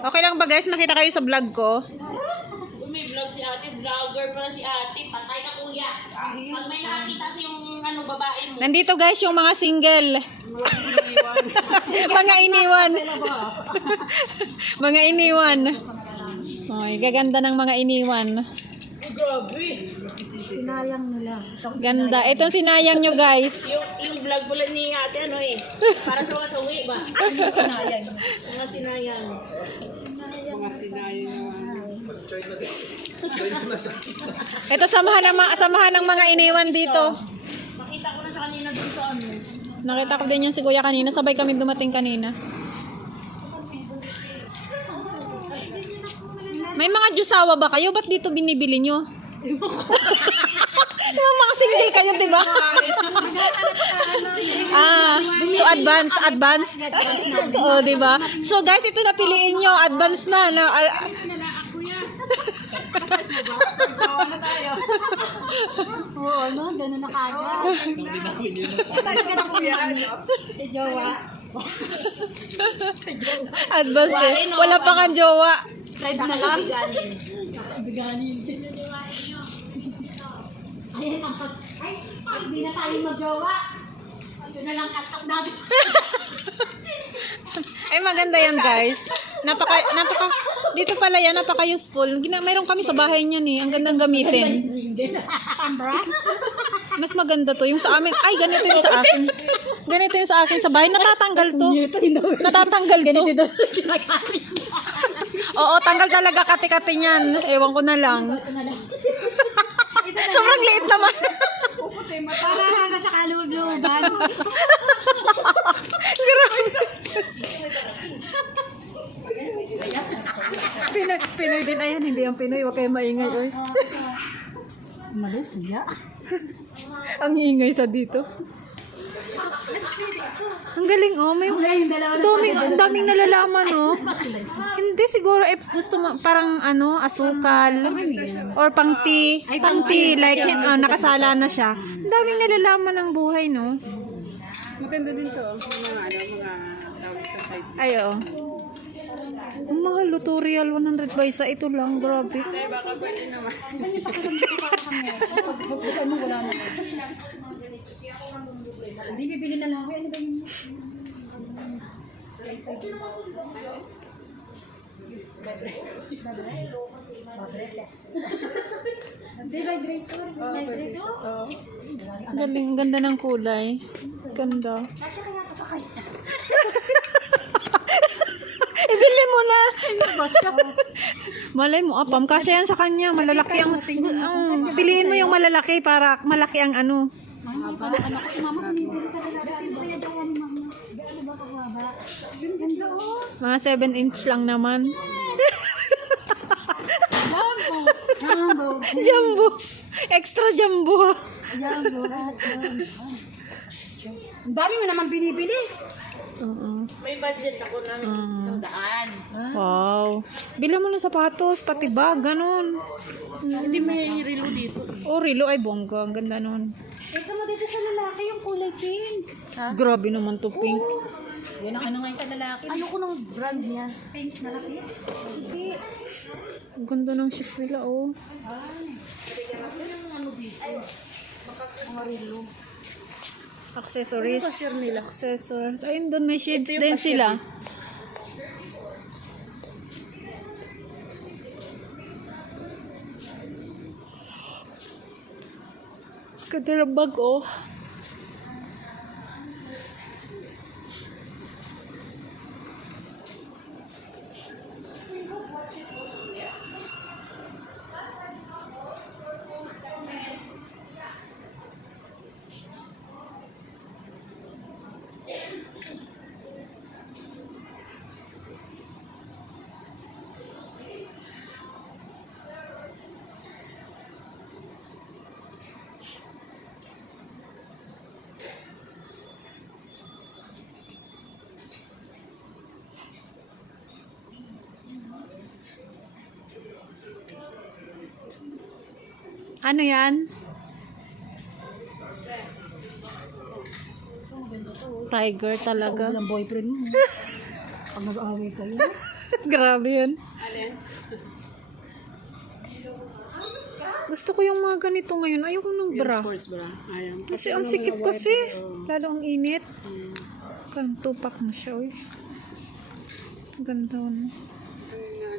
Okay lang ba guys? Makita kayo sa vlog ko? May vlog si ate, vlogger pala si ate. Patay ka kuya. Pag may nakakita sa yung babae mo. Nandito guys yung mga single. Mga iniwan. Mga iniwan. Ay, gaganda ng mga iniwan. Grabe. Sinayang nila. Ganda. Itong sinayang nyo guys. Yung vlog pala ni ate para sa mga sawi ba? Sinayang. Mga sinayang. Mga sinayang naman. Ito samahan ng mga iniwan dito. Makita ko na siya kanina dun sa ano. Nakita ko din yan si kuya kanina. Sabay kami dumating kanina. May mga jusawa ba kayo? Ba't dito binibili nyo? Yung mga single kayo, diba? So advance. Oh, diba? So guys, ito na piliin nyo. Advance na. No? Oo, ano? Ganun na kagad. Saan ka na kuya? Si Jowa. Advance eh. Wala pa nga jowa. Ride na lang. Biganin. Ay, hindi na tayo mag-jowa. Ito na lang kaskas natin. Ay, maganda yan guys. Dito pala yan, napaka-useful. Mayroon kami sa bahay niyan eh. Ang gandang gamitin. Pambrush? Mas maganda to. Yung sa amin, ay, ganito yung sa akin. Ganito yung sa akin sa bahay. Natatanggal to. Natatanggal to. Oo, tanggal talaga kati-kati niyan. Ewan ko na lang. Sobrang liit naman. Para hanggang sa kaluluban. Pinoy din. Ayan, hindi ang Pinoy. Huwag kayong maingay. Oy. Malis niya. Ang ingay sa dito. Ang galing oh, may daming nalalaman oh. Hindi siguro if gusto mo parang asukal or pang tea like nakasala na siya. Ang daming nalalaman ng buhay no. Maganda din to. Mga tawag sa site. Ay oh. Ang mahal tutorial 100 by sa ito lang, grabe. Ay, baka pwede naman. Hindi bibili na lang ako. Ano ba yun? Dehydrator. Galing, ganda ng kulay. Ganda. Kasya kaya ka sa kanya. Ibili mo na. Malay mo, apam. Kasi yan sa kanya. Malalaki ang... piliin mo yung malalaki para malaki ang ano. Parang anak ko si mama kumibili sa lalaki. Sino kaya jowa ni mama? Gaano ba kahaba? Ganda oh. Mga 7 inch lang naman. Jumbo. Jumbo. Extra jumbo. Jumbo. Ang dami mo naman binibili. May budget ako ng 100. Wow. Bila mo ng sapatos, pati bag, ganun. Hindi may relo dito. Oh, relo ay bongga. Ang ganda nun. Ito mo dito sa lalaki yung kulay pink. Grabe naman to pink. Yan ang ano ngayon sa lalaki. Ano ko ng brand niya? Pink na laki? Hindi. Ang ganda ng shoes nila, oh. Mga relo. Accessories. Accessories. Ayun, doon may shades din sila. Ganda ng bag, oh. Ano yan? Tiger talaga. Walang boyfriend mo. Pag nag-aaway kayo. Grabe yun. Gusto ko yung mga ganito ngayon. Ayoko ng bra. Sports bra. Ayaw. Kasi ang sikip kasi. Lalo ang init. Parang tupak na siya. Uy. Ang ganda no.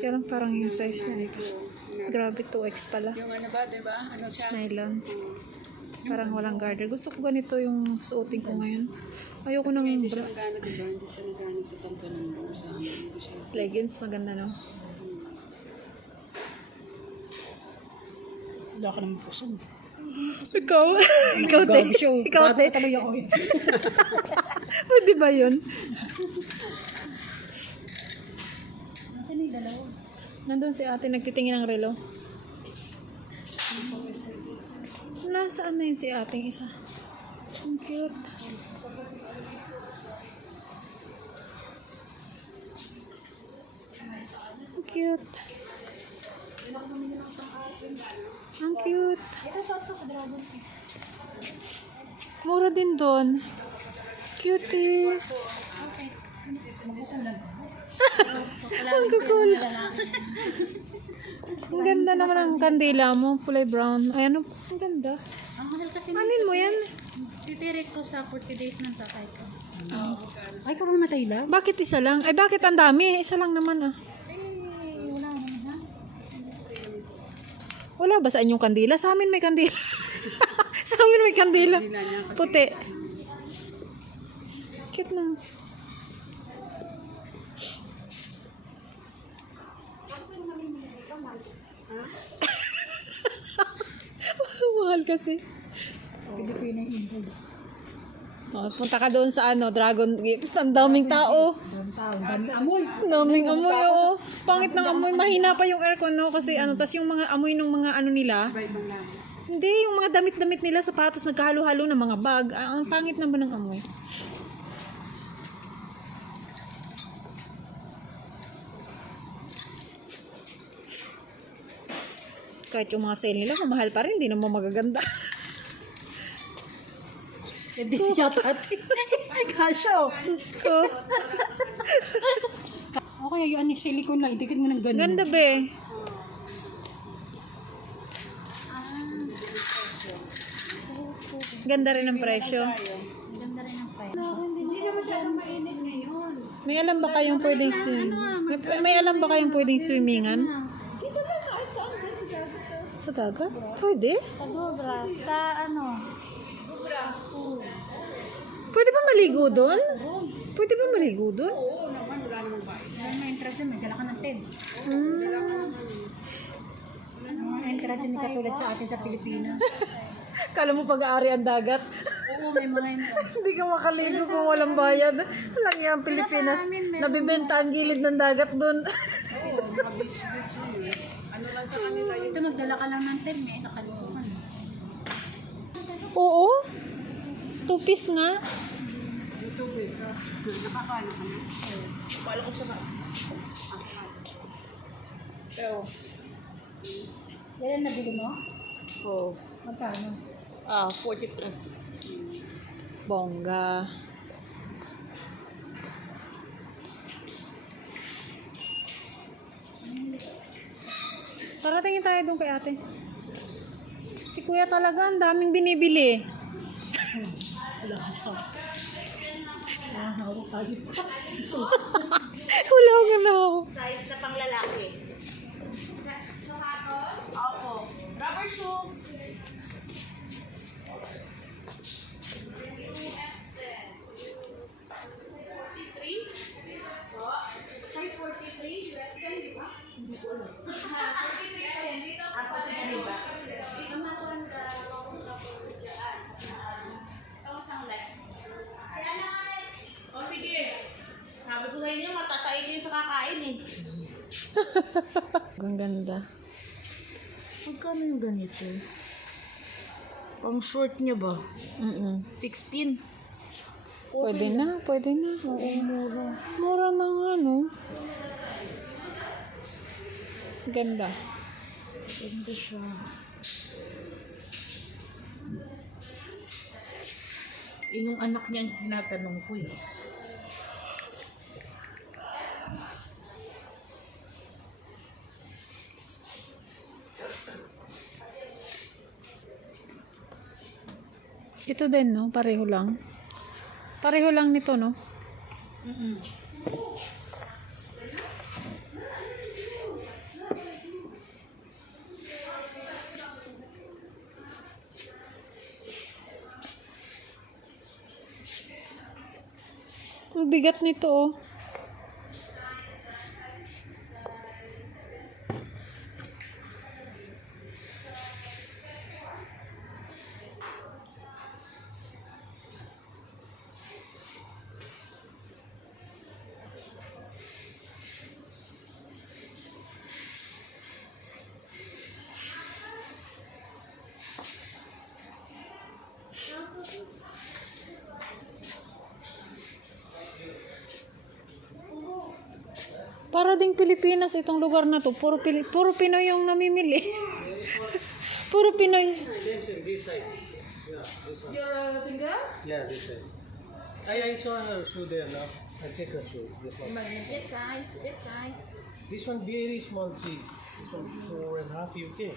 Kaya lang parang yung size niya. Grabe 2X pala. Yung ano ba, diba? Ano siya? Nylon. Parang walang garter. Gusto ko ganito yung suotin ko ngayon. Ayoko ng Hindi bra. siya nagano, diba? Hindi siya nagano sa pantalon mo. Sa amin. Hindi siya. Leggings maganda no. Wala ka naman pusong. Ikaw? Ikaw te. Ikaw te. Taloy ako eh. Pwede ba yun? Nasaan yung dalawa? Nandun si ate nagtitingin ng relo. Nasaan na yun si ating isa? Ang cute. Ang cute. Ang cute. Ito, shot ko sa dragon. Mura din doon. Cutie. Ang kukul. Ang ganda naman ang kandila mo. Kulay brown. Ay, ano? Ang ganda. Ang mahal kasi Anin mo yan? titirit ko sa 40 days ng tatay ko. Ay, ka mamatay lang? Bakit isa lang? Ay, bakit ang dami? Isa lang naman ah. Wala naman ha. Wala ba sa inyong kandila? Sa amin may kandila. Sa amin may kandila. Puti. Cute na. Mahal kasi. Pilipino yung import. Oh, punta ka doon sa ano, Dragon Gate. Ang daming tao. Doon tao, dami amoy. Ang daming amoy, oo. Pangit ng amoy. Mahina pa yung aircon, no? Kasi ano, tas yung mga amoy ng mga ano nila. Iba-ibang lang. Hindi, yung mga damit-damit nila, sapatos, nagkahalo-halo ng mga bag. Ang pangit naman ng amoy. Kahit yung mga sale nila, mamahal pa rin, hindi naman magaganda. Hindi yata ate. Ay, kasha oh. Susto. Okay, yung silicone lang, idikit mo ng ganun. Ganda be. Ganda rin ang presyo. Ganda rin ang price. Hindi na masyadong mainit ngayon. May alam ba kayong pwedeng swim? May alam ba kayong pwedeng swimmingan? Dito lang, kahit saan dyan sa dagat. Sa dagat? Pwede? Sa Dobra, sa ano? Pwede ba maligo doon? Pwede ba maligo doon? Oo naman, wala namang bahay. Wala na entrance dyan, may dala ka ng tent. Mga entrance hindi katulad sa atin sa Pilipinas. Kala mo pag-aari ang dagat? Oo, may mga entrance. Hindi ka makaligo kung walang bayad. Walang yan, Pilipinas. Nabibenta ang gilid ng dagat doon. Oo, mga beach-beach na yun. Ano lang sa kanila yun? Ito, magdala ka lang ng tent, may nakalukan. Oo. 2 piece nga. YouTube is, nakakano ka na? Pala ko sa ba? Pero, yan ang nabili mo? Oo. Magkano? 40 plus. Bongga. Tara, tingin tayo doon kay ate. Si kuya talaga, ang daming binibili. Wala ka na ako. Size na pang lalaki. Opo. Rubber shoes. Size 43, US 10, di ba? Hindi ko alam. 43 pa yan. Dito pa ba? Dito na po ang tapos ang left. Kaya na nga eh. O sige. Sabi ko sa inyo, matatayo kayo sa kakain eh. Ang ganda. Magkano yung ganito? Pang short niya ba? 16. Pwede na, pwede na. Oo, mura. Mura na nga, no? Ganda. Ganda siya. Yung anak niya ang tinatanong ko eh. Ito din, no? Pareho lang. Pareho lang nito, no? Ang bigat nito, oh. Para ding Pilipinas itong lugar na to. Puro Pinoy yung namimili. Puro Pinoy. Same, same, this side. Yeah, this one. Your finger? Yeah, this side. I saw her shoe there now. I check her shoe. This one. This side, this side. This one very small tree. This one 4.5 UK.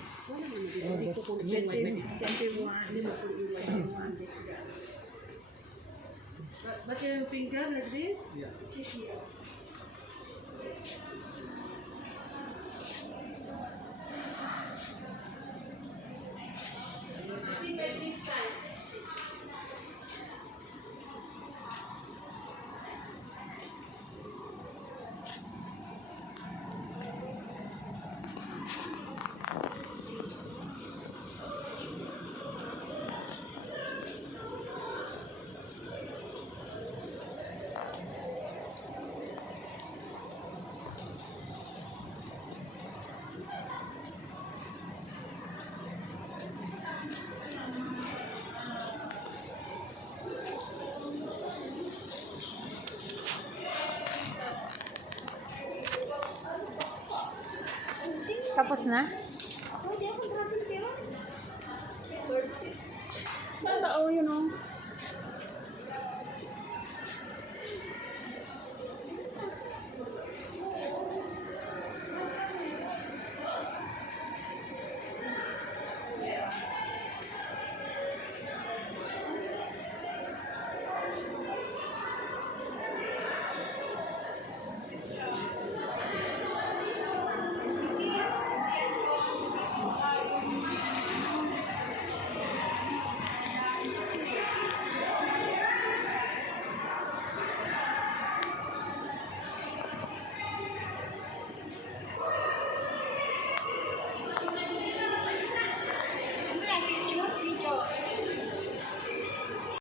But your finger like this? Yeah. Tapos na?